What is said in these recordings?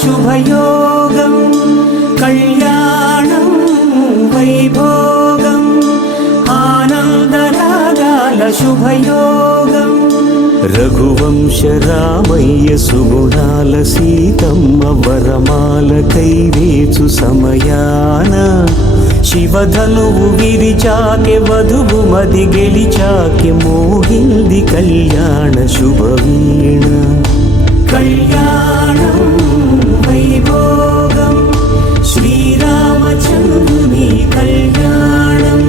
శుభయోగం కళ్యాణం వైభోగం ఆనందరాగాల శుభయోగం రఘువంశ రామయ్య సుగుణాల సీతమ్మ వరమాల కైవేచు సమయాన శివధనువు విరిచాకె వధువు మది గెలిచాకె మోగింది కళ్యాణ శుభవీణ కళ్యాణం వైభోగం శ్రీరామచంద్రుని కళ్యాణం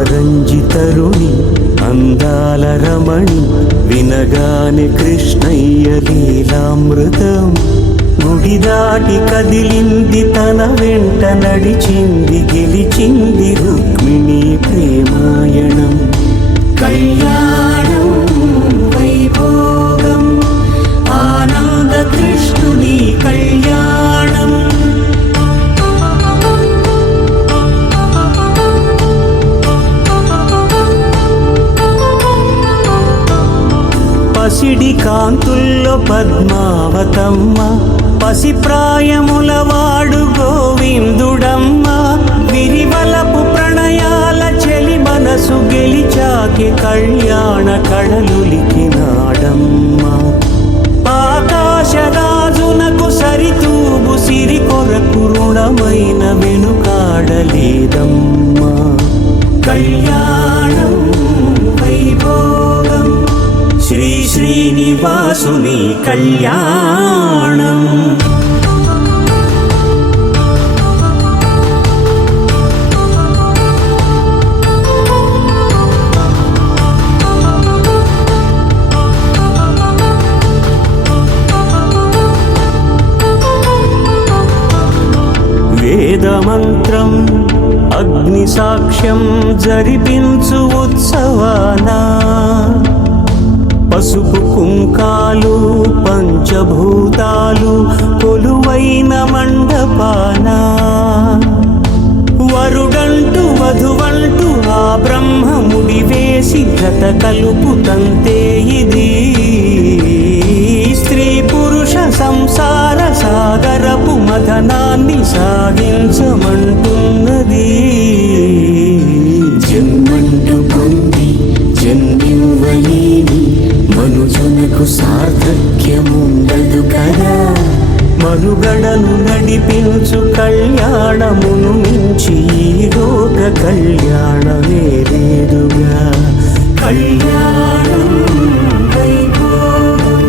అపరంజితరుణి అందాల రమణి వినగానే కృష్ణయ్య లీలామృతం గుడి దాటి కదిలింది తన వెంట నడిచింది గెలిచింది రుక్మిణి ప్రేమాయణం కళ్యాణం వైభోగం ఆనంద కృష్ణుని కళ్యాణం పసిడి కాంతుల్లో పద్మావతమ్మ పసిప్రాయముల వాడు గోవిందుడమ్మ విరివలపు ప్రణయాల చెలి మనసు గెలిచాకే కళ్యాణ కళలులికినాడమ్మ ఆకాశరాజునకు సరితూబు సిరి కొరకు రుణమైన వెనుకాడలేదమ్మా కళ్యాణం వైభోగం శ్రీ శ్రీనివాసుని కళ్యాణం వేదమంత్రం అగ్ని సాక్ష్యం జరిపించు ఉత్సవానా పసుపు కుంకాలు పంచభూతాలు కొలువైన మండపాన వరుడంటూ వధువంటూ ఆ బ్రహ్మముడి వేసి జత కలుపుతంతే ఇది స్త్రీ పురుష సంసార సాగరపు మథనాన్ని సాగించమంటున్నది జన్మంటూ పొంది జన్మివ్వలేని మనుజునకు సార్థక్యముండదు కదా మనుగడను నడిపించు కళ్యాణమును మించి ఈ లోక కళ్యాణమే లేదుగా కళ్యాణం వైభోగం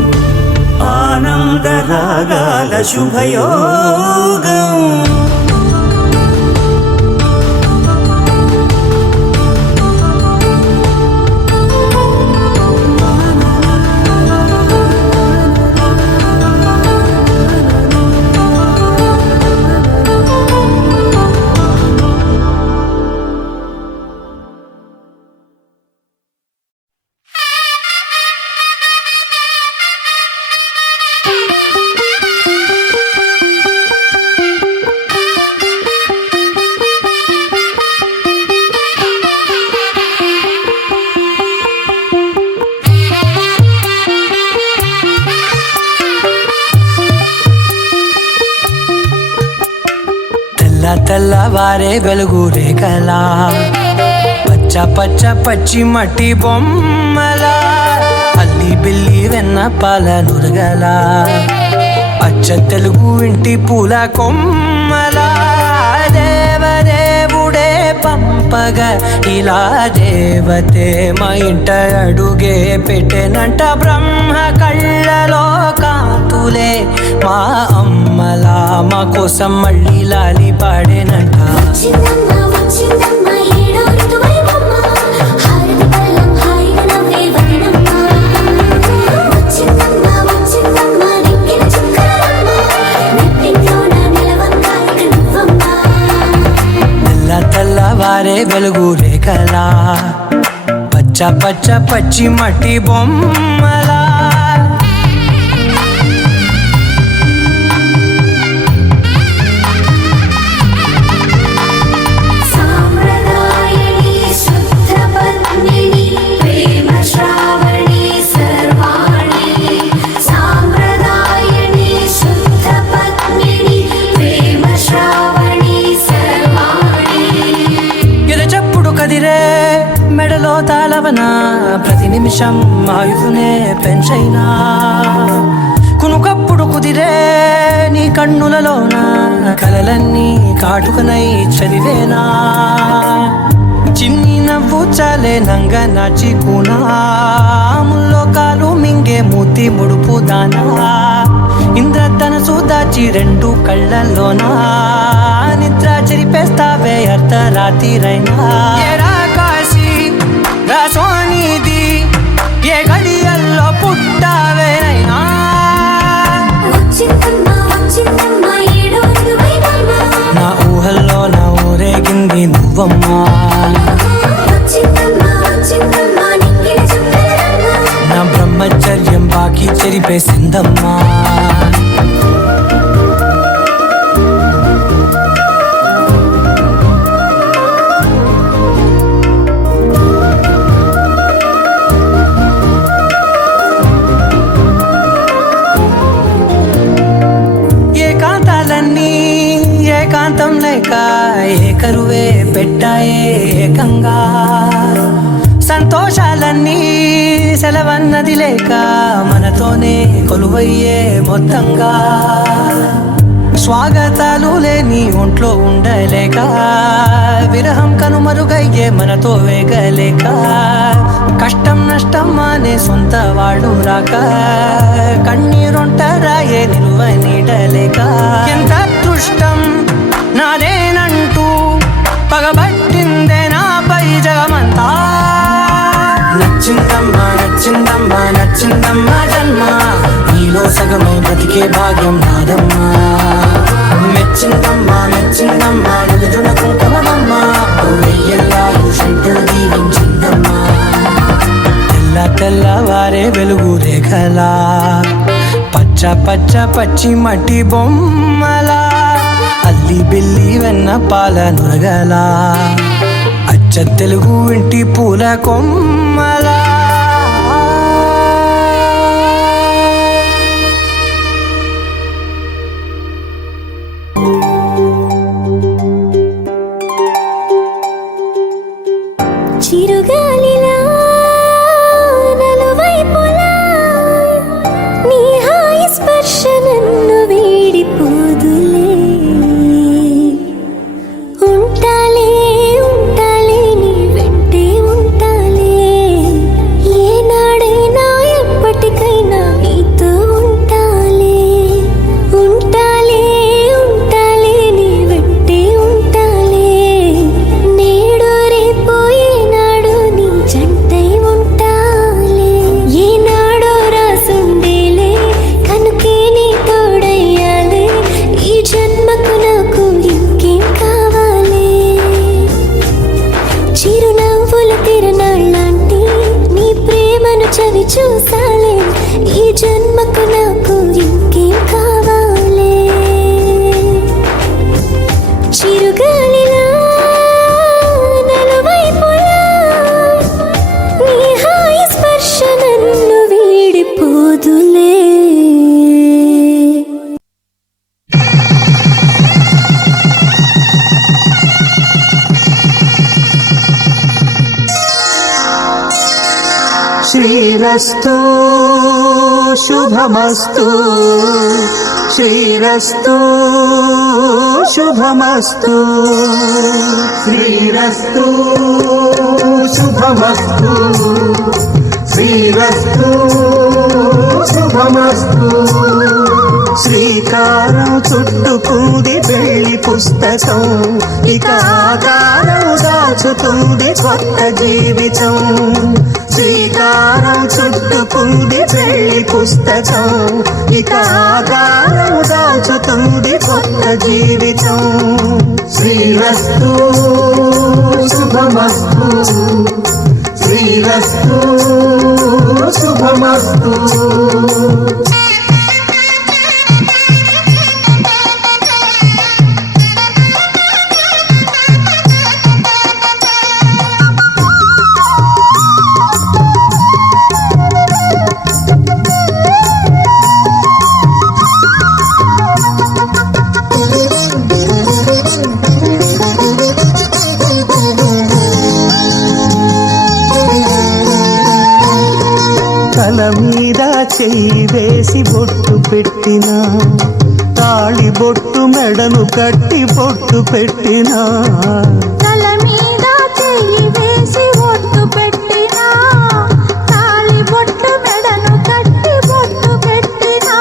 ఆనందరాగాల శుభయోగం తెల్లవారే వెలుగు రేఖలా పచ్చ పచ్చ పచ్చి మట్టి బొమ్మలా అల్లి బిల్లి వెన్న పాల నురగలా అచ్చ తెలుగు ఇంటి పూల కొమ్మలా దేవదేవుడే పంపగా ఇలా దేవతే మా ఇంట అడుగే పెట్టెనంట బ్రహ్మ కళ్ళలో కాంతులే మా అమ్మలా మా కోసం మళ్ళీ లాలి పాడేనంట తెల్లవారే వెలుగు రేఖలా పచ్చ పచ్చ పచ్చి మట్టి బొమ్మలా సాంప్రదాయని నిమిషం ఆయుధునే పెంచైనా కునుకప్పుడు కుదిరే నీ కన్నులలోన కలలన్నీ కాటుకనై చదివేనా చిన్ని నవ్వు చాలే నంగ నాచి కూనాముల్లో కాలు మింగే మూతి ముడుపు దానా ఇంద్రధనసు దాచి రెండు కళ్ళల్లోనా నిద్ర చెరిపేస్తావే అర్ధరాత్రిరైనా ఏరా కాశీ రాసోనిది ఏ గడియల్లో పుట్టావేనైనా నా ఊహల్లో నా ఊరేగింది నువ్వమ్మా నా బ్రహ్మచర్యం బాకీ చెరిపేసిందమ్మా ఏకాంతం లేక ఏకరువే పెట్టాయే ఏకంగా సంతోషాలన్నీ సెలవన్నది లేక మనతోనే కొలువయ్యే మొత్తంగా స్వాగతాలు లేని ఒంట్లో ఉండలేక విరహం కనుమరుగయ్యే మనతో వేగలేక కష్టం నష్టం అనే సొంత వాళ్ళు రాక కన్నీరొంటరాయే నిలువ నీడలేక ఎంత అదృష్టం నాదేనంటూ పగబట్టిందే నాపై జగమంతా నచ్చిందమ్మా నచ్చిందమ్మా నచ్చిందమ్మా జన్మ నీలో సగమై బ్రతికే భాగ్యం నాదమ్మా మెచ్చిందమ్మా మెచ్చిందమ్మా నిలుజున కుంకుమమ్మా వెయ్యల్లా భూషంతులు దీవించిందమ్మా తెల్ల తెల్లవారే వెలుగు రేఖలా పచ్చ పచ్చ పచ్చి మట్టి బొమ్మలా అల్లి బిల్లి వెన్న పాల నురగలా అచ్చ తెలుగు ఇంటి పూల కొమ్మలా చిరుగాలిలా నలువైపులా నీ హాయి స్పర్శ నన్ను వీడిపోదులే ఉంటాలే ఉంటాలే నీ వెంటే ఉంటాలే ఏనాడైనా ఎప్పటికైనా నీతో ఉంటాలే ఉంటాలే ఉంటాలే నీ వెంటే ఉంటాలే నేడు రేపు ఏనాడు నీ జంటై ఉంటాలే ఏనాడో రాసుండేలే కనుకే నీ తోడయ్యాలే ఈ జన్మకు నాకు ఇంకేం కావాలి చిరునవ్వుల తిరణాళ్ళంటి నీ ప్రేమను చవి చూసాలే ఈ జన్మకు నాకు ఇంకేం కావాలి చిరుగాలిలా నలువైపులా నీ హాయి స్పర్శ నన్ను వీడిపోదులే శ్రీరస్తు శుభమస్తు శ్రీరస్తు శుభమస్తు శ్రీరస్తు శుభమస్తు శ్రీరస్తు శుభమస్తు శ్రీకారం చుట్టుకుంది పెళ్లి పుస్తకం ఇక ఆకారం దాచుతుంది కొత్త జీవితం శ్రీకారం చుట్టుకుంది పెళ్లి పుస్తకం ఇక ఆకారం దాచుతుంది కొత్త జీవితం శ్రీరస్తు శుభమస్తు శ్రీరస్తు శుభమస్తు చెయ్యి వేసి బొట్టు పెట్టినా తాళి బొట్టు మెడను కట్టి బొట్టు పెట్టినా తల మీద చెయ్యి వేసి ఒట్టు పెట్టినా తాళి బొట్టు మెడను కట్టి బొట్టు పెట్టినా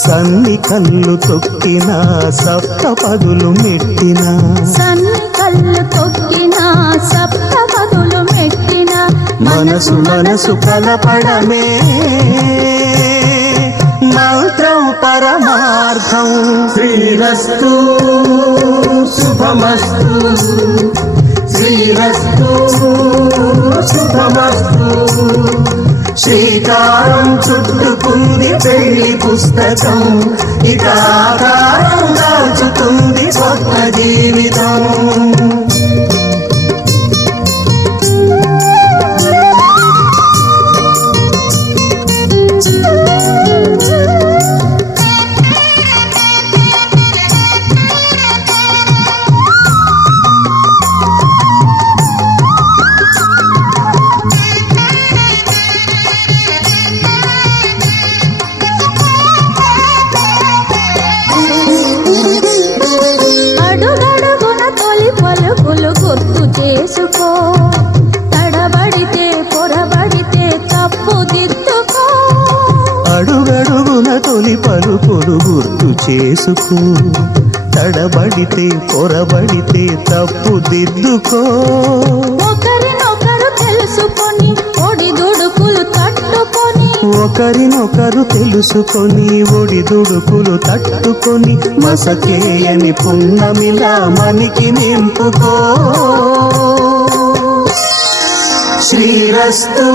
సన్ని కళ్ళు తొక్కినా సప్త పదులు మెట్టినా సన్ని కళ్ళు తొక్కినా సప్త పదులు మెట్టినా మనసు మనసు కలపడమే మంత్రం పరమార్థం శ్రీరస్తు శుభమస్తు శ్రీరస్తు శుభమస్తు శ్రీకారం చుట్టుకుంది పెళ్లి పుస్తకం ఇక ఆకారం దాల్చుతుంది స్వప్న జీవితం అడుగడుగున తొలి పలుకులు గుర్తు చేసుకో తడబడితే పొరబడితే తప్పు దిద్దుకో అడుగడుగున తొలి పలుకులు గుర్తు చేసుకో తడబడితే పొరబడితే తప్పు దిద్దుకో ఒకరినొకరు తెలుసుకొని ఒడిదుడుకులు తట్టుకొని ఒకరినొకరు తెలుసుకొని ఒడిదుడుకులు తట్టుకొని మసకేయని పున్నమిలా మనికి నింపుకో శ్రీరస్తు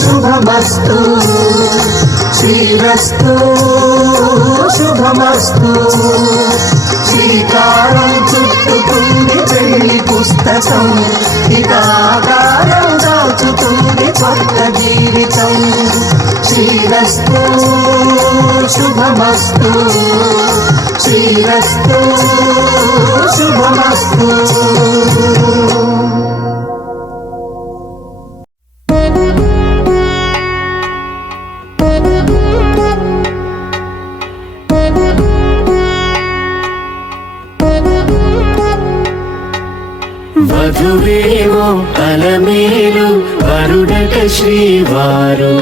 శుభమస్తు శ్రీరస్తు శుభమస్తు శ్రీకారం చుట్టుకుంది పెళ్లి పుస్తకం ఇక ఆకారం దాచుతుంది కొత్త జీవితం శ్రీరస్తు శుభమస్తు శ్రీరస్తు శుభమస్తు వధువేవో అలమేలు వరుడట శ్రీవారు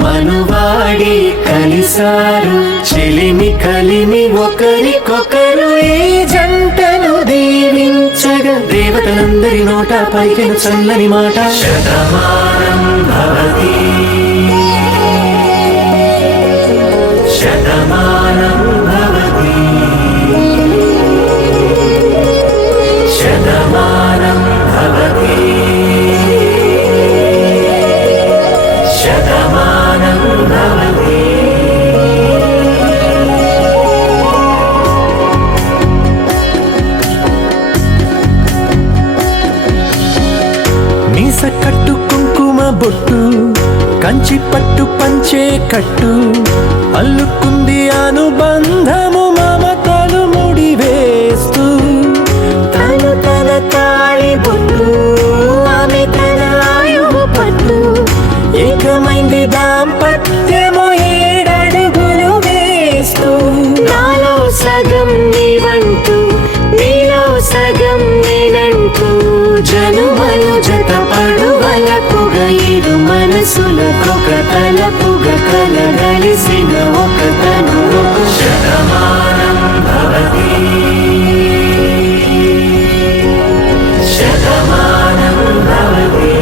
మనువాడి కలిసారు చెలిమి కలిమి ఒకరికొకరు ఈ జంటను దీవించగా దేవతలందరి నోట పలికిన చల్లని మాట శతమానం భవతి శతమానం భవతి శతమానం భవతి శతమానం భవతి మీస కట్టు కుంకుమ బొట్టు కంచి పట్టు పంచే కట్టు అల్లుకుంది అనుబంధము మమతలు ముడివేస్తూ తను తన తాళి బొట్టు ఆమె తన ఆయువు పట్టు ఏకమైంది దాంపత్యము ఏడడుగులు వేస్తూ నాలో సగం నీవంటూ నీలో సగం నేనంటూ జనుమలు జత పడువలకుగ ఇరు మనసులకొక తలపుగ కలగలిసిన ఒక తను శతమానం భవతి శతమానం భవతి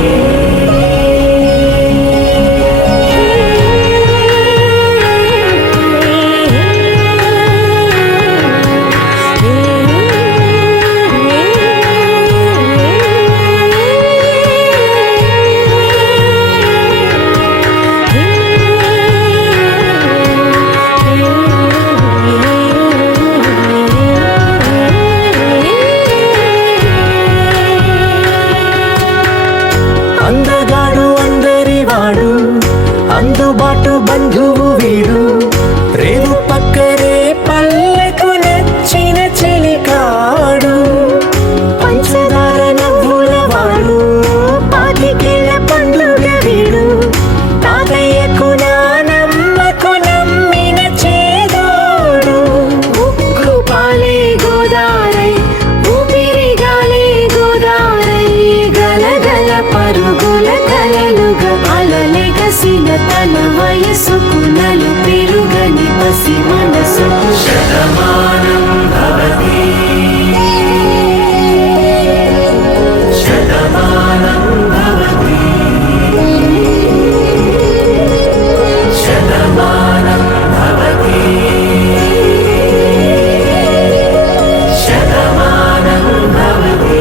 కసి మనసు శతమానం భవతి శతమానం భవతి శతమానం భవతి శతమానం భవతి.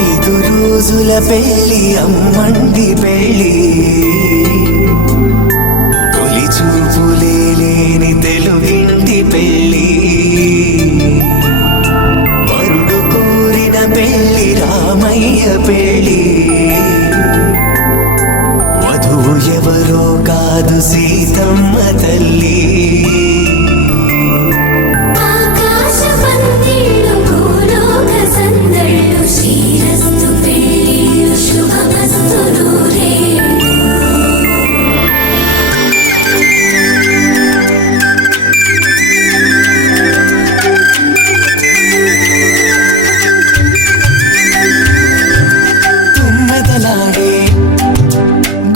ఐదు రోజుల పెళ్ళి అమ్మండి పెళ్ళి తొలి చూపులే లేని తెలుగింటి పెళ్ళి వరుడు కోరిన పెళ్ళి రామయ్య పెళ్ళి వధువు ఎవరో కాదు సీతమ్మ తల్లి ఆకాశ పందిళ్ళు భూలోక సందళ్ళు శ్రీరస్తు పెళ్ళిళ్ళు శుభమస్తు నూరే. తుమ్మెదలాడే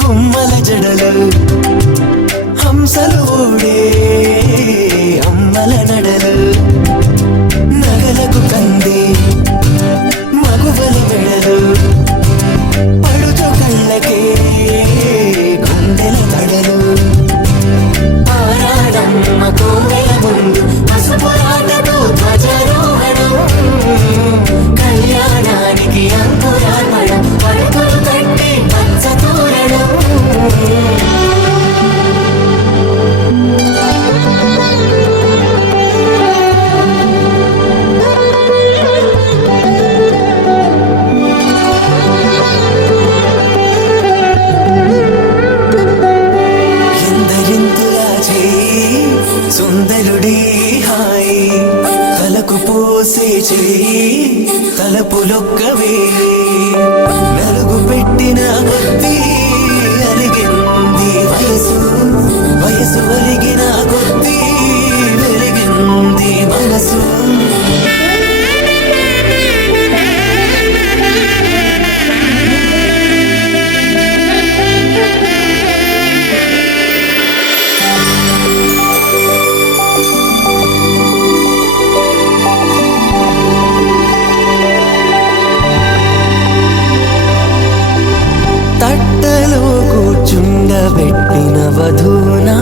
గుమ్మల జడలు హంసలు ఓడే అమ్మల నడలు నగలకు కంది మగువల మెడలు పడుచు కళ్ళకే గుండెల తడలు ఆరాడమ్మ కోవెల ముందు పసుపురాటతో ధ్వజారోహణం కళ్యాణానికి అంకురార్పణం పడకలు కట్టి పచ్చ తోరణం. ఎందరింతులా చేయి సుందరుడి హాయి తలకు పోసే చేయి తలపులొక్కవే నలుగు పెట్టిన కొద్దీ అలిగింది వయసు వయసు ఒలిగిన కొద్దీ వెలిగింది మనసు. తట్టలో కూర్చుండబెట్టిన వధూనా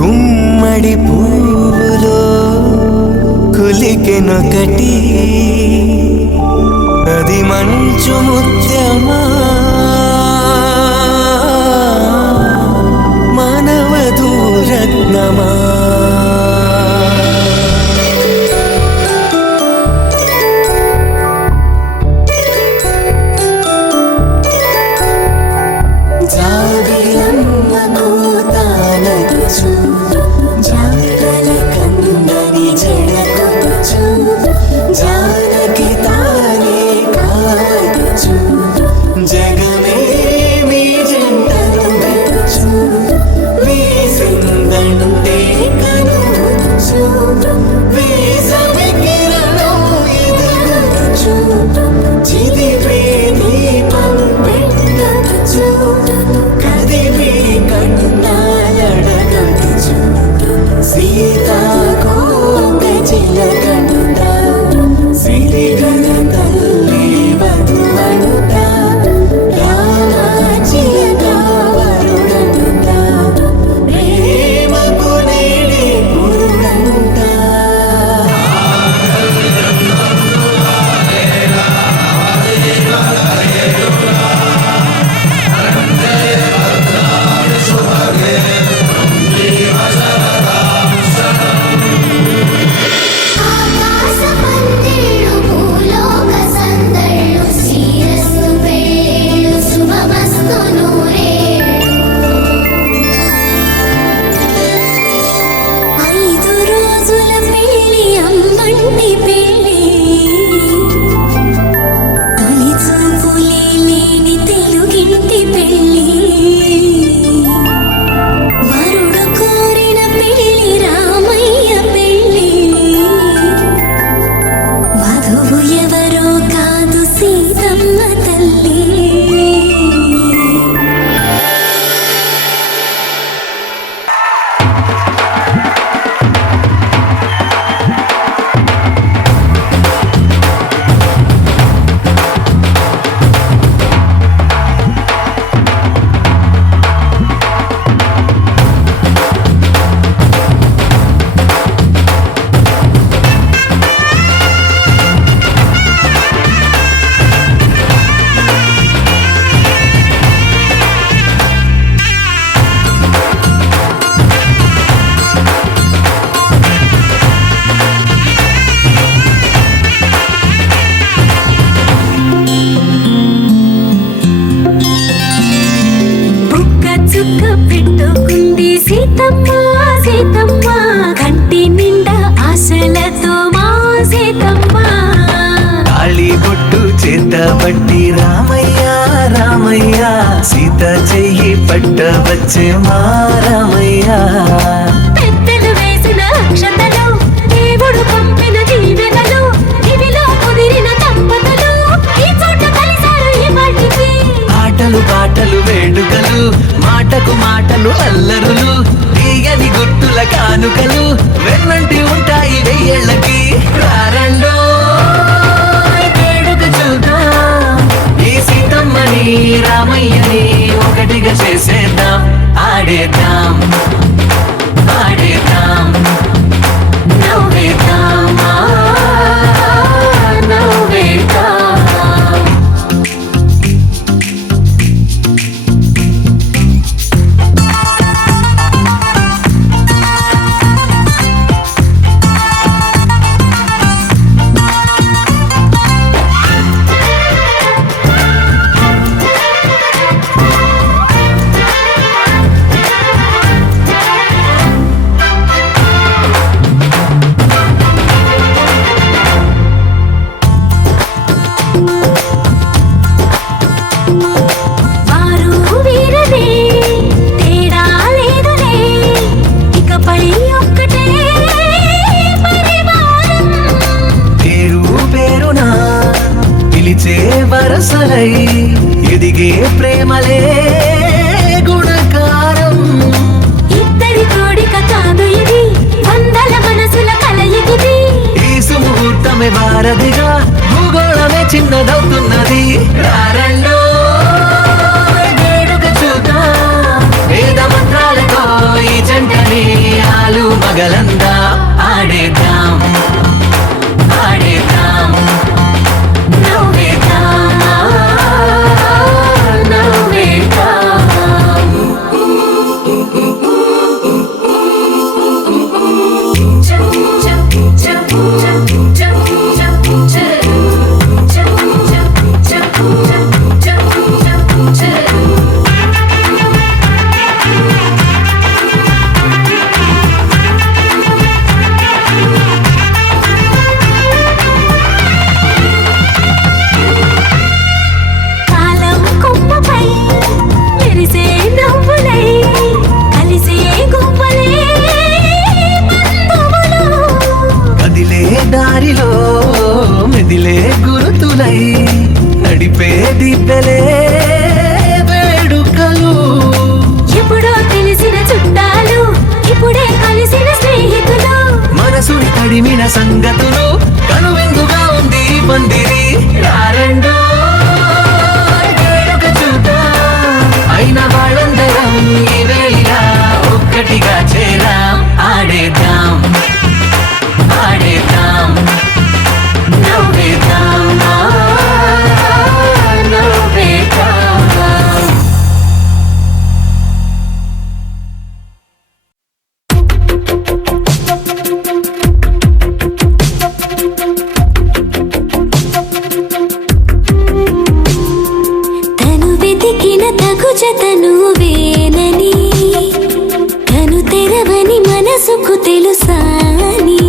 గుమ్మడి పువ్వులో కులికెనొకటి అది మంచు ముత్యమా మానవధూరత్నమా జాబిలమ్మ కూతానచ్చు జాడల కందని జడకొచ్చు జానకి తానే కావచ్చు జగమే మీ జంటను గచ్చు వీసిందంటే కనుచ్చు వీసవి కిరణం ఎదుగచ్చు చిదిపే దీపం పెట్టచ్చు కదిపే కన్నాలడగచ్చు సీతాకోక చిలకంట సిరిగన తల్లి వధువనుట రామాచిలక వరుడంట ప్రేమకు నేడే పురుడంట. ఆకాశ పందిళ్ళు భూలోక సందళ్ళు శ్రీరస్తు పెళ్ళిళ్ళు శుభమస్తు నూరే. ఐదు రోజుల పెళ్ళి అమ్మంటి పెళ్ళి తొలి చూపులే లేని తెలుగింటి పెళ్ళి పెట్టుకుంది సీతమ్మ సీతమ్మ కంటి నిండా ఆశలతో మా సీతమ్మ తాళి బొట్టు చేతబట్టి రామయ్య రామయ్య సీత చెయ్యి పట్టవచ్చే మా రామయ్య పెద్దలు వేసిన అక్షతలు దేవుడు పంపిన దీవెనలు ఇవిలో కుదిరిన దంపతులు ఈ చోట కలిసారు ఈ వాటికి ఆటలు పాటలు వేడుకలు మాటకు మాటలు అల్లరులు తీయని గుట్టుల కానుకలు వెన్నంటి ఉంటాయి వెయ్యేళ్ళకి రారండో వేడుక చూద్దాం ఈ సీతమ్మని రామయ్యని ఒకటిగా చేసేద్దాం ఆడేద్దాం ఆడేద్దాం నవ్వేద్దాం నవ్వేద్దాం వారు వీరనే తేడా లేదులే ఇకపై ఒక్కటే పరివారం పేరు పేరునా పిలిచే వరసలై ఎదిగే ప్రేమలే గుణకారం ఇద్దరి కోడిక కాదు ఇది వందల మనసుల కలయికిది ఈ సుముహూర్తమే వారధిగా భూగోళమే చిన్నదవుతున్నది రారండో వేడుక చూద్దాం వేద మంత్రాలతో ఈ జంటని ఆలు మగలందా ఆడేద్దాం ఆడేద్దాం నవ్వేద్దాం నవ్వేద్దాం కాలం కొమ్మపై మెరిసే నవ్వులై కలిసే గువ్వలే బంధువులు కదిలే దారిలో మెదిలే గురుతులై నడిపే దిబ్బెలే వేడుకలు ఎప్పుడో తెలిసిన చుట్టాలు ఇప్పుడే కలిసిన స్నేహితులు మనసుని తడిమిన సంగతులు కనువిందుగా ఉంది ఈ పందిరి రారండో వేడుక చూద్దాం అయిన వాళ్ళందరం ఈ వేళ ఒక్కటిగా చేరాం ఆడేద్దాం ఆడేద్దాం నవ్వేద్దాం నవ్వేద్దాం తను వెతికిన తగు జతను వేనని తను తెరవని మనసుకు తెలుసాని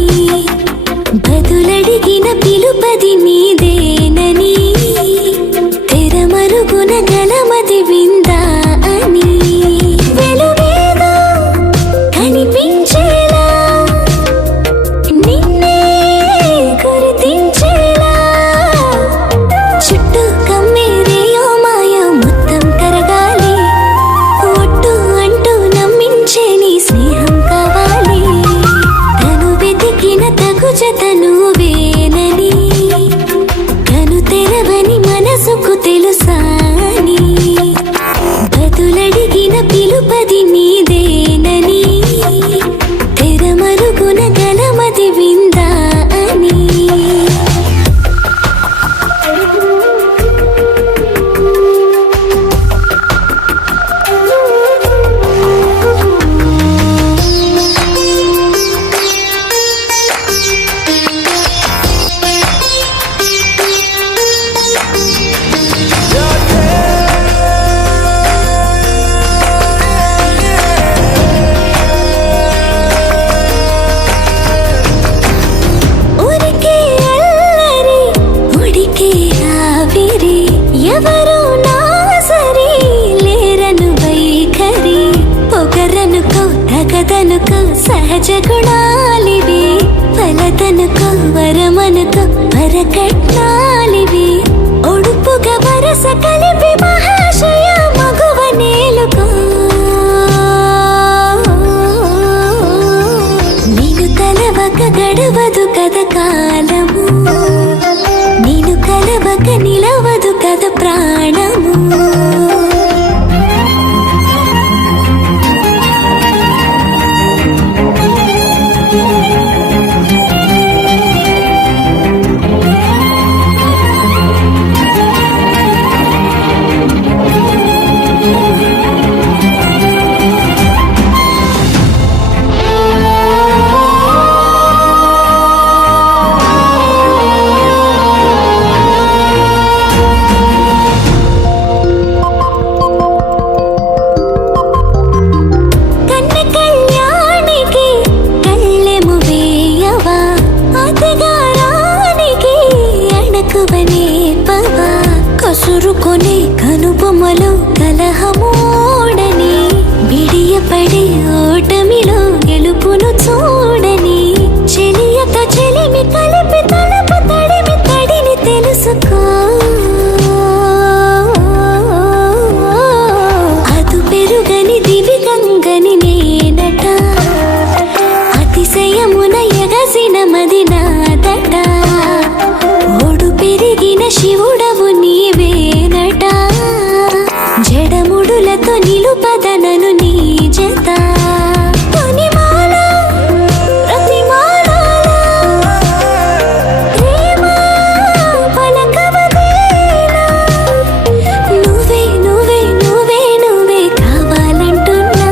బదులడిగిన పిలుపది నీదేనని తెరమరుగున గలమది విందా అని వెలుగేదో కనిపించేలా నిన్నే గుర్తించేలా చుట్టూ కమ్మేరేయో మాయ మొత్తం కరగాలి ఒట్టు అంటూ నమ్మించే నీ స్నేహం కావాలి తను వెతికిన తగు జతను వేనని వరదనుకో సహజ గుణాలివి, ఫలదనుకో వరమనుకో వరకట్నాలివి. ఒడుపుగా వరస కలిపి మహాశయ మగువ నేలుకో. నేను కలవక గడవదు కథ కాలము, నేను కలవక నిలవదు కథ ప్రాణము. కసురుకొనే కనుబొమ్మలో కలహమోడని, బిడియపడే ఓటమిలో గెలుపును చూడని, చెలియతో చెలిమి కలిపి తలపు తడిమి తడిని తెలుసుకో. అదు పెరుగని దివి గంగని నేనట, అతిశయమున ఎగసిన మది నాదట. ఓడు పెరిగిన శివుడవు నీవేనట, జడముడులతో నిలుపదనను నీ జత. తొనిమాల ప్రతిమాలాల ప్రేమ పలకవదేనా, నువ్వే నువ్వే నువ్వే నువ్వే కావాలంటున్నా.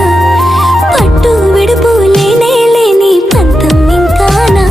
పట్టు విడుపు లేనే లేని పంతం ఇంకానా.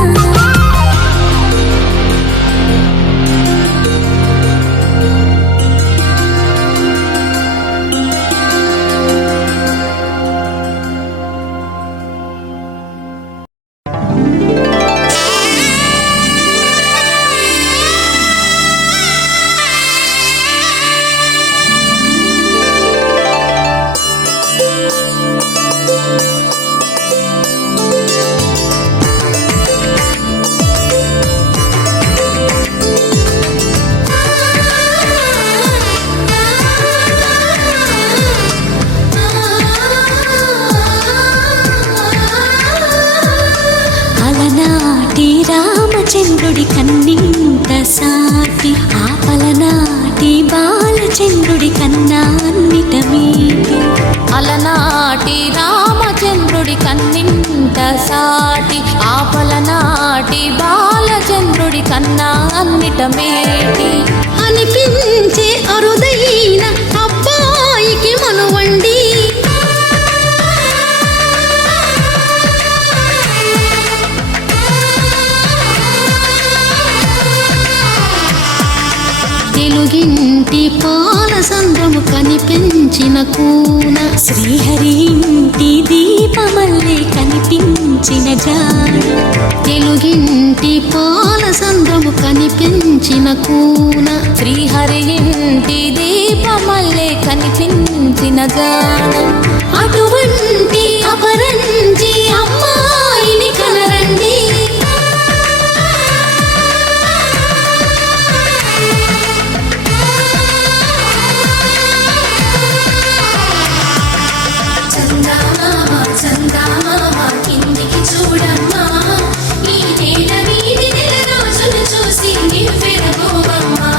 అలనాటి రామచంద్రుడి కన్నింత సాటి, ఆపలనాటి బాలచంద్రుడి కన్నాన్నిట మీటి. అలనాటి రామచంద్రుడి కన్నింట సాటి, ఆపలనాటి బాలచంద్రుడి కన్నా అన్నిట మేటి. అనిపించే అరుదైన అబ్బాయికి మనువండి, తెలుగింటి పాలసంద్రము కనిపించిన కూన, శ్రీహరి ఇంటి దీపమల్లే కనిపించిన జాడ. తెలుగింటి పాలసంద్రము కనిపించిన కూన, శ్రీహరి ఇంటి దీపమల్లే కనిపించిన జాడ. అటువంటి అపరంజి అమ్మాయిని కనరండి. కిందికి చూడమ్మా, ఈ నేల మీది నెల రోజులు చూసి నివ్వెరబోవమ్మా.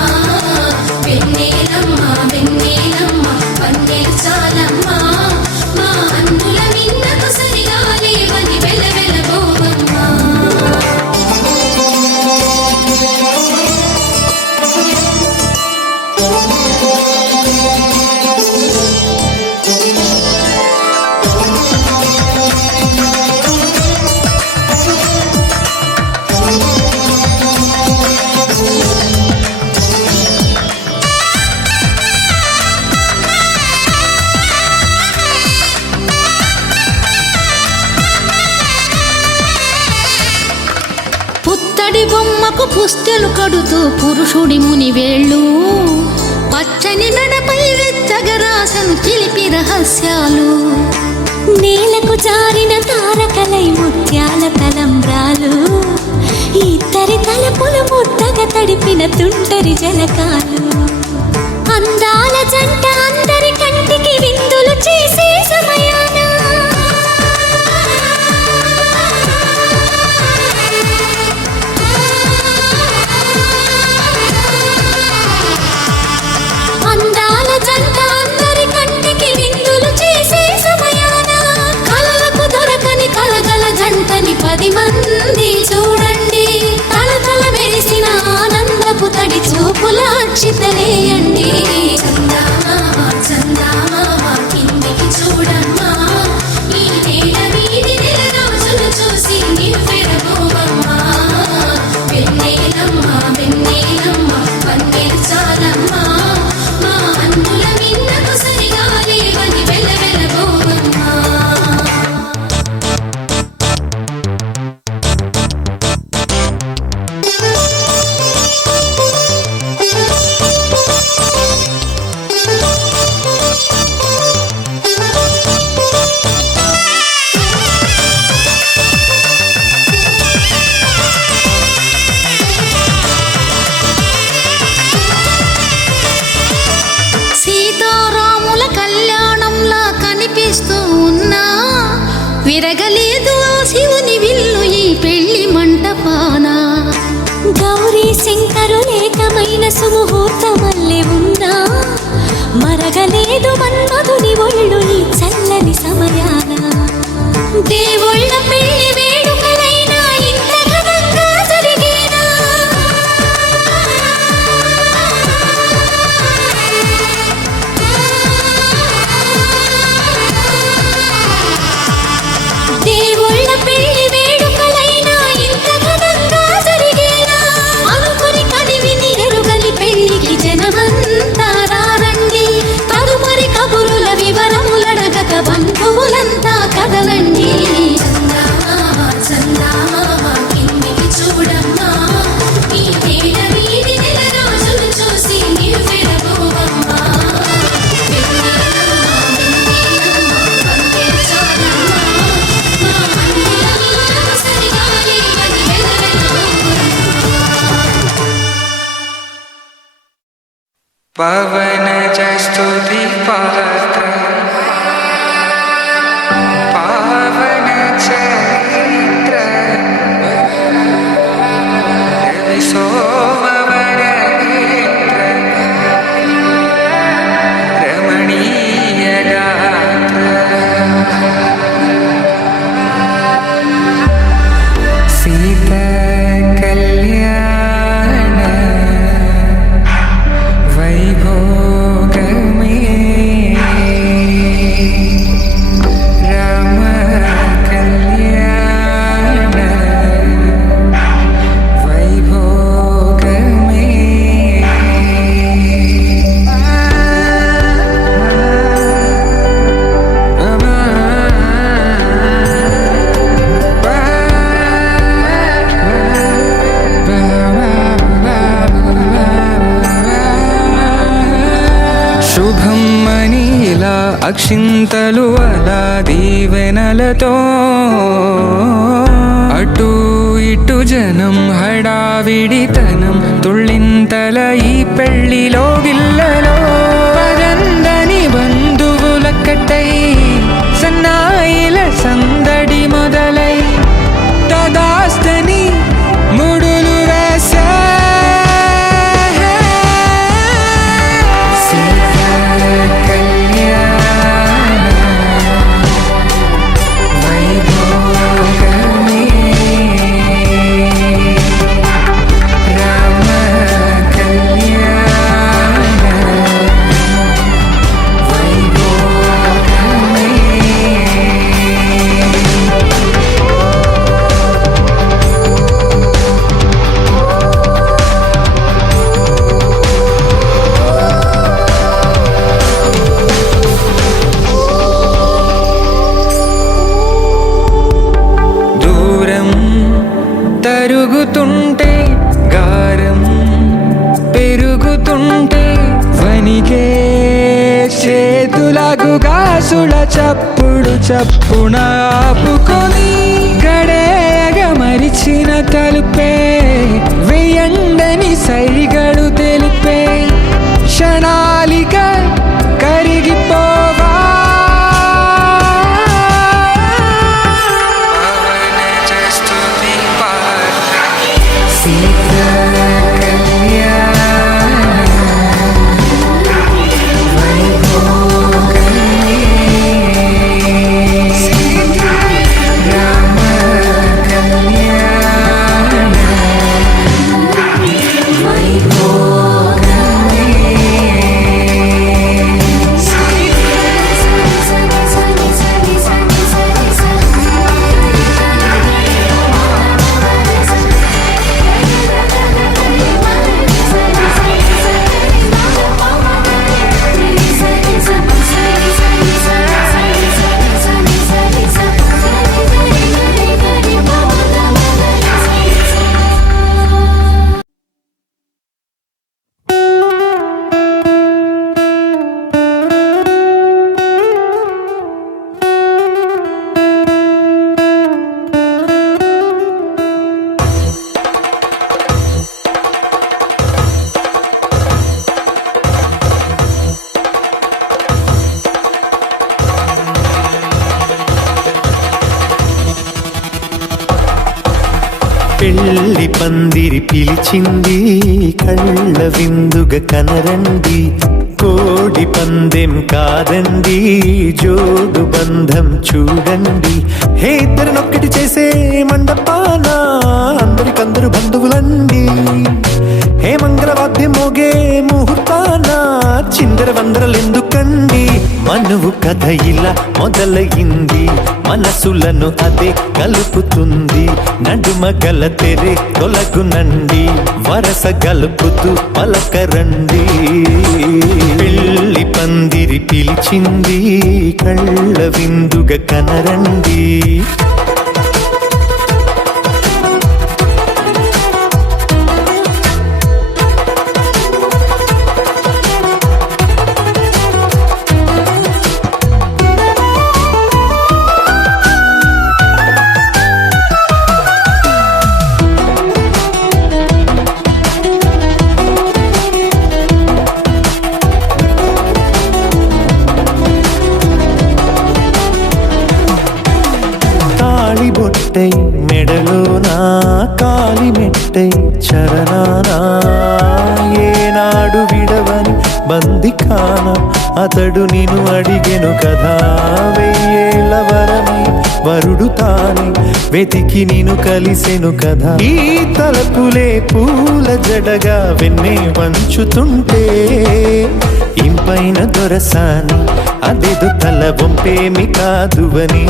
వెన్నెలమ్మ వెన్నెలమ్మ పన్నెలు చాలమ్మా, మా అన్నుల మిన్నకు సరిగా లేవని వెలవెలబోవమ్మా. పుత్తడి బొమ్మకు పుస్తెలు కడుతూ పురుషుడి ముని వేళ్ళు, పచ్చని నడపై వెచ్చగరాసను చిలిపి రహస్యాలు. నేలకు జారిన తలపులు ముద్దగా తడిపిన తుంటరి జలకాలు అందాల జంట అందరి కంటికి విందులు చేసే సమయాన అందాల జంట అందరి కంటికి విందులు చేసే సమయాన కలలకు దొరకని కలగల జంటని 10 మంది చూడండి తలతల మెరిసిన ఆనందపు తడి చూపుల అక్షితలేయండి చందమామ చందమామ కిందికి చూడమ్మా ఈ నేల మీది నెల రోజులు చూసి నివ్వెరబోవమ్మా వెన్నెలమ్మ వెన్నెలమ్మ పన్నెలు చాలమ్మా మా అన్నుల మిన్నకు సరిగా లేవని వెలవెలబోవమ్మా సీతారాముల కళ్యాణంలా కనిపిస్తూ ఉన్నా విరగలేదు ఆ శివుని విల్లు ఈ పెళ్లి మంటపాన గౌరీ శంకరులేకమైన సుముహూర్తమల్లె ఉన్నా మరగలేదు మన్మధుని ఒళ్ళు ఈ చల్లని సమయాన దేవుళ్ళ పెళ్లి వేడుకలైనా ఇంత ఘనంగా జరిగేనా దేవుళ్ళ పెళ్లి వేడుకలైనా ఇంత ఘనంగా జరిగేనా అనుకుని కనివిని ఎరుగని పెళ్లికి జనమంతా రారండి తదుపరి కబురుల వివరములడగక బంధువులంతా కదలండి చందమామ చందమామ కిందికి చూడమ్మా ఈ నేల మీది నెల రోజులు చూసి నివ్వెరబోవమ్మా వెన్నెలమ్మ వెన్నెలమ్మ పన్నెలు చాలమ్మా మా అన్నుల మిన్నకు సరిగా లేవని వెలవెలబోవమ్మా పవన స్తుతి పాత్ర పావన చరిత్ర రవి సోమవర నేత్ర రమణీయ గాత్ర సీత కళ్యాణ వైభోగమే రామ కళ్యాణ వైభోగమే శుభం మనీలా అక్షింతలు అలా దీవెనలతో అటు ఇటు జనం హడావిడితనం తుళ్ళింతల ఈ పెళ్లిలో గిల్లలో పరందని బంధువులక్కటై సన్నాయిల సందడి మొదలై తదాస్తని ముడులు వేసే వైభోగమే రామ చేతుల చప్పుడు చప్పున ఆపుకొని గడేయగమ మరిచిన తలుపే వెయ్యండని సైగలు తెలిపే క్షణాలిగా కరిగిపోవా పెళ్లి పందిరి పిలిచింది కళ్ళ విందుగా కనరండి కోడి పందెం కాదండి జోడు బంధం చూడండి హే ఇద్దరినొక్కటి చేసే మండపాన అందరికందరు బంధువులండి హే మంగళవాద్యం మోగే ముహూర్తాన చిందర వందరలెందుకండి మనువు కథ ఇలా మొదలయింది మనసులను అదే కలుపుతుంది నడుమ గల తెరే తొలగునండి వరస గలుపుతూ పలకరండి పెళ్లి పందిరి పిలిచింది కళ్ళ విందుగా కనరండి బొట్టై మెడలోనా కాలి మెట్టై చరణానా ఏనాడు విడవని బందికాన అతడు నిన్ను అడిగెను కదా వెయ్యేళ్ళ వరమై వరుడు తానే వెతికి నిన్ను కలిసెను కదా ఈ తలపులే పూల జడగా వెన్నే వంచుతుంటే ఇంపైన దొరసాని అదేదో తల వంపేమి కాదువని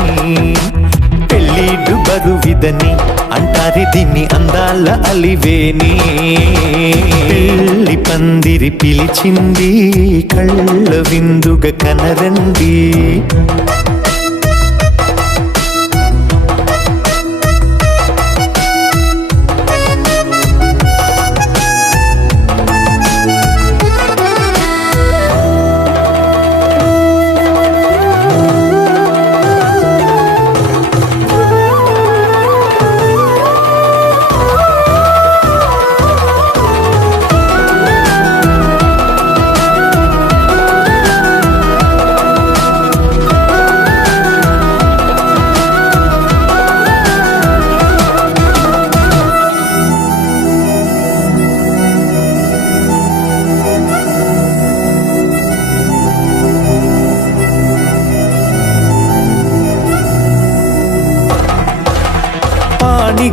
పెళ్ళిడు బరువిదని అంటారే దీన్ని అందాల అలివేని పెళ్లి పందిరి పిలిచింది కళ్ళ విందుగా కనరండి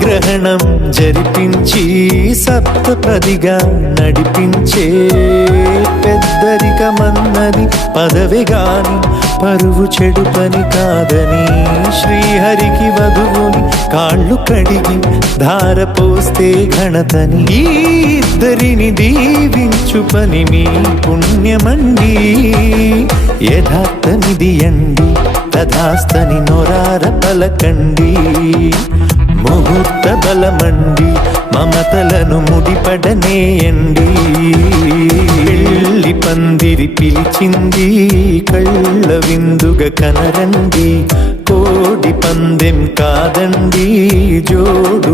గ్రహణం జరిపించి సప్తపదిగా నడిపించే పెద్దరికమన్నది పదవి గాని పరువు చెడు పని కాదని శ్రీహరికి వధువుని కాళ్ళు కడిగి ధార పోస్తే ఘనతని ఈ ఇద్దరిని దీవించు పని మీ పుణ్యమండి యథార్థమిది అండి తథాస్తని నొరార పలకండి ముహూర్త బలమండి మమతలను ముడిపడనేయండి పెళ్లి పందిరి పిలిచింది కళ్ళ విందుగా కనరండి కోడి పందెం కాదండి జోడు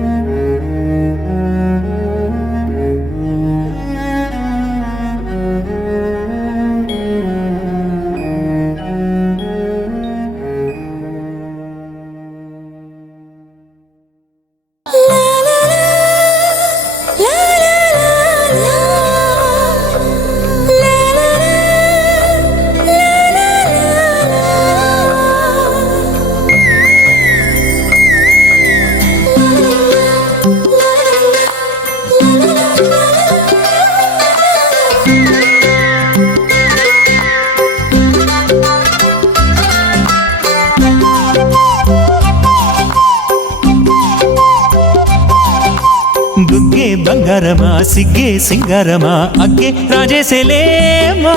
బంగారమా సిగ్గే సింగారమా అగ్గే రాజేసేలేమా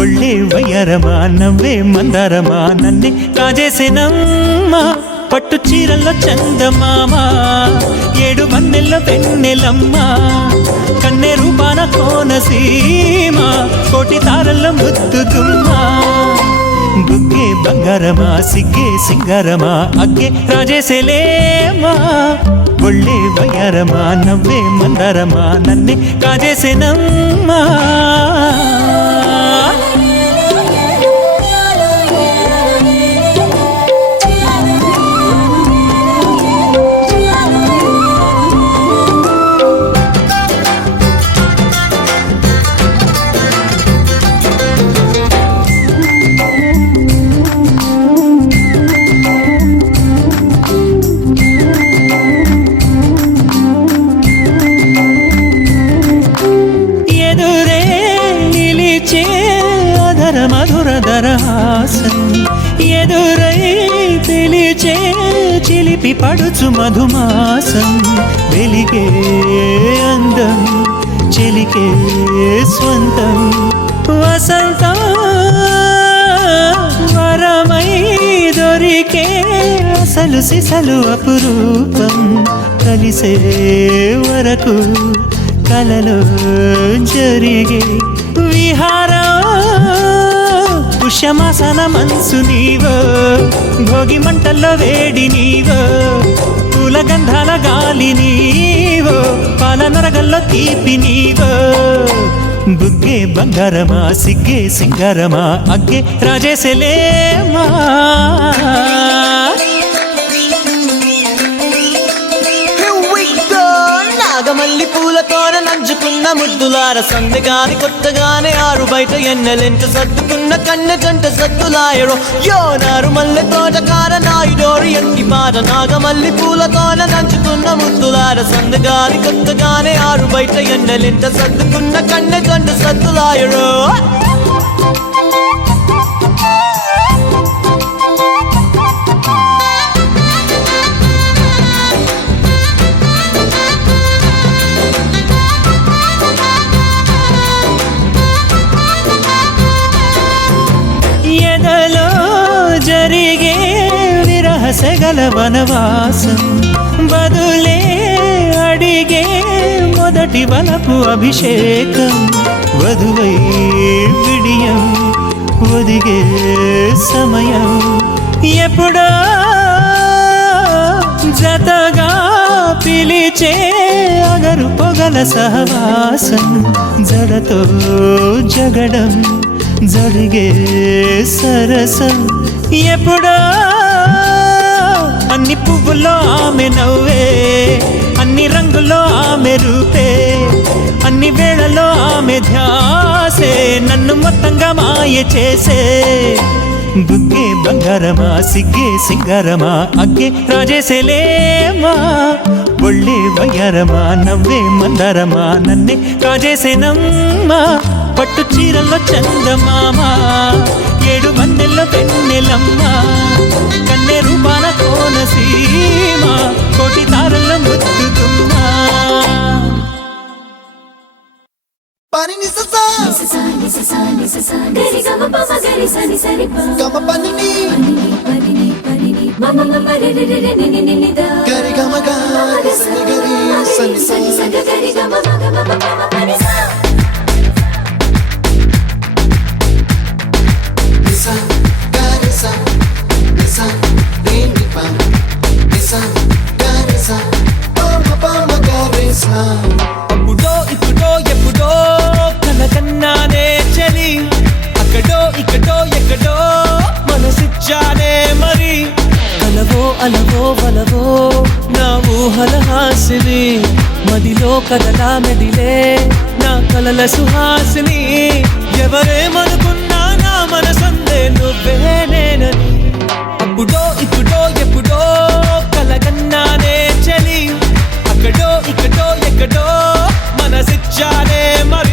ఒళ్ళే వయ్యారమా నవ్వే మందారమా నన్నే కాజేసేనమ్మా పట్టు చీరల్లో చందమామ ఏడు వన్నెల్లో వెన్నెలమ్మా కన్నె రూపాన కోనసీమ కోటి తారల్లో ముద్దుగుమ్మా బుగ్గే బంగారమా సిగ్గే సింగారమా అగ్గే రాజేసేలేమా ఒళ్ళే వయ్యారమా నవ్వే మందారమా నన్నే కాజేసేనమ్మా మధురధరహాసం ఎదురై పిలిచే చిలిపి పడుచు మధుమాసం వెలిగే అందం చెలికే స్వంతం వసంతం వరమై దొరికే అసలు సిసలు అపురూపం కలిసే వరకు కలలో జరిగే విహారం పుష్యమాసన మనసు నీవో భోగి మంటల్లో వేడి నీవో పూల గంధాల గాలి నీవో పాల నరగల్లో తీపి నీవో బుగ్గే బంగారమా సిగ్గే సింగారమా అగ్గే రాజేసేలేమా నాగమల్లి పూలతోన నంచుకున్న ముద్దులార సందగాని కొత్తగానే ఆరు బయట ఎన్నెలెంట సర్దుకున్న కన్నె జంట సద్దులాయడో యోనారు మల్లె తోటకార నాయుడోరు ఎంటి పాట నాగమల్లి పూలతోన నంచుకున్న ముద్దులార సందగాని కొత్తగానే ఆరు బయట ఎన్నెలెంట సర్దుకున్న కన్నె జంట సద్దులాయడో జరిగే విరహసగల వనవాసం బదులే అడిగే మొదటి వలపు అభిషేకం వధువై విడియం ఒదిగే సమయం ఎప్పుడో జతగా పిలిచే అగరు పొగల సహవాసం జడతో జగడం జరిగే సరసం ఎప్పుడో అన్ని పువ్వుల్లో ఆమె నవ్వే అన్ని రంగుల్లో ఆమె రూపే అన్ని వేళలో ఆమె ధ్యాసే నన్ను మొత్తంగా మాయ చేసే బుగ్గే బంగారమా సిగ్గే సింగారమా అగ్గే రాజేసేలేమా ఒళ్ళే వయ్యారమా నవ్వే మందారమా నన్నే కాజేసేనమ్మా పట్టు చీరల్లో చందమామ ఏడు వన్నెల్లో వెన్నెలమ్మా కన్నె రూపాన కోనసీమ కోటి తారల్లో ముద్దుగుమ్మా Pani ni sa sa గరి గమ పమ గరి సని సరి ప gama pani ni పని మమ మమ రి రి రి ని ని ని ని the gari gama ga sani సని sa సని గరి గమ మగ మమ పమ పని సా nisa gari sa nisa ni ni pa nisa gari sa pama gari sa అప్పుడో ఇప్పుడో ఎప్పుడో కనకన్నానే చలి అక్కడో ఇక్కడో ఎక్కడో మనసిచ్చానే మరి కలవో అలవో వలవో నా ఊహల హాసిని మదిలో కదలా మెదిలే నా కలల సుహాసిని ఎవరేమనుకున్నా నా మనసందే నువ్వే నేనని అప్పుడో ఇప్పుడో ఎప్పుడో కలగన్నానే చలి అక్కడో ఇక్కడో ఎక్కడో మనసిచ్చానే మరి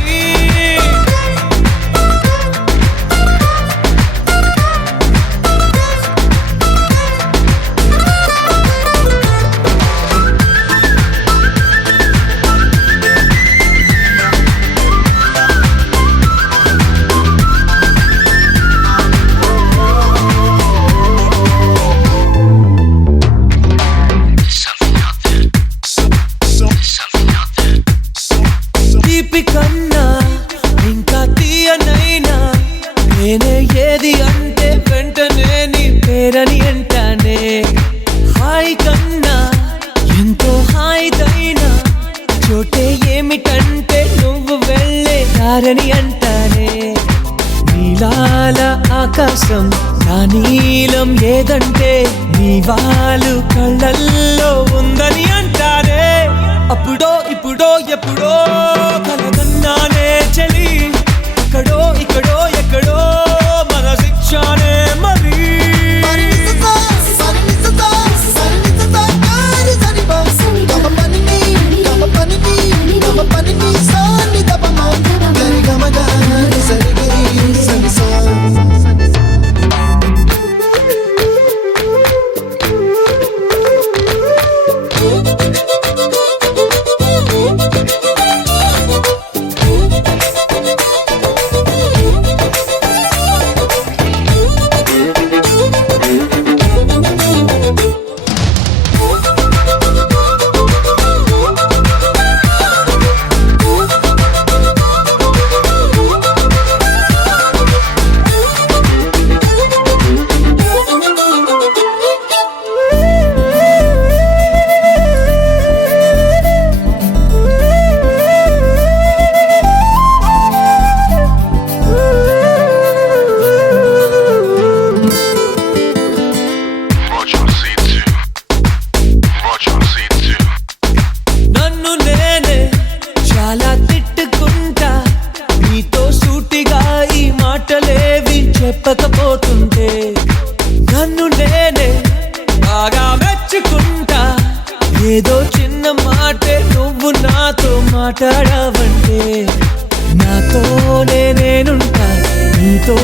చేరని అంటానే హాయ్ కన్నా ఎంతో హాయిదైనా చోటే ఏమిటంటే నువ్వు వెళ్ళే దారని అంటానే నీలాల ఆకాశం నా నీలం ఏదంటే నీ వాళ్ళు కళ్ళల్లో ఉందని అంటారే అప్పుడో ఇప్పుడో ఎప్పుడో కలగన్నానే చలి అక్కడో ఇక్కడో ఎక్కడో మనసిచ్చానే మరి నన్ను నేనే చాలా తిట్టుకుంటా నీతో సూటిగా ఈ మాటలేవి చెప్పకపోతుంటే నన్ను నేనే బాగా మెచ్చుకుంటా ఏదో చిన్న మాటే నువ్వు నాతో మాట్లాడవంటే నాతోనే నేనుంటా నీతో